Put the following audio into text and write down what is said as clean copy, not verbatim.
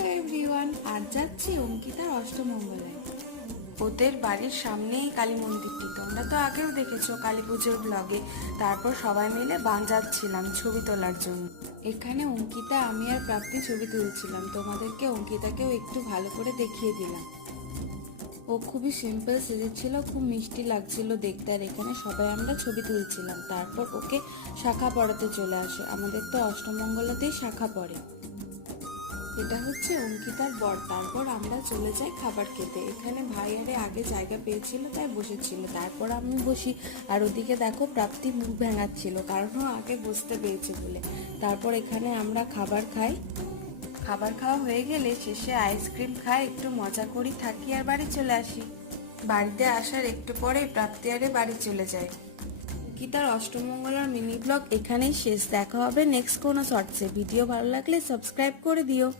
Hello everyone, আজ যাচ্ছি অঙ্কিতার অষ্টমঙ্গলায়। ওদের বাড়ির সামনেই কালী মন্দিরটি, তোমরা তো আগেও দেখেছো কালী পুজোর ব্লগে। তারপর সবাই মিলে যাচ্ছিলাম ছবি তোলার জন্য। এখানে অঙ্কিতা, আমি আর প্রাপ্তি ছবি তুলছিলাম। তোমাদেরকে অঙ্কিতাকেও একটু ভালো করে দেখিয়ে দিলাম। ও খুবই সিম্পল সেজেছিল, খুব মিষ্টি লাগছিল দেখতে। আর এখানে সবাই আমরা ছবি তুলছিলাম। তারপর ওকে শাখা পড়াতে চলে আসে। আমাদের তো অষ্টমঙ্গলাতেই শাখা পড়ে। এটা হচ্ছে অঙ্কিতার বর। তারপর আমরা চলে যাই খাবার খেতে। এখানে ভাই আরে আগে জায়গা পেয়েছিল তাই বসেছিল, তারপর আমি বসি। আর ওদিকে দেখো প্রাপ্তি মুখ ভেঙাচ্ছিল, কারণ ও আগে বসতে পেয়েছে বলে। তারপর এখানে আমরা খাবার খাই। খাবার খাওয়া হয়ে গেলে শেষে আইসক্রিম খাই, একটু মজা করি, থাকি আর বাড়ি চলে আসি। বাড়িতে আসার একটু পরেই প্রাপ্তি আরে বাড়ি চলে যায়। অঙ্কিতার অষ্টমঙ্গলার মিনি ব্লগ এখানেই শেষ। দেখা হবে নেক্সট কোনো শর্টসে। ভিডিও ভালো লাগলে সাবস্ক্রাইব করে দিও।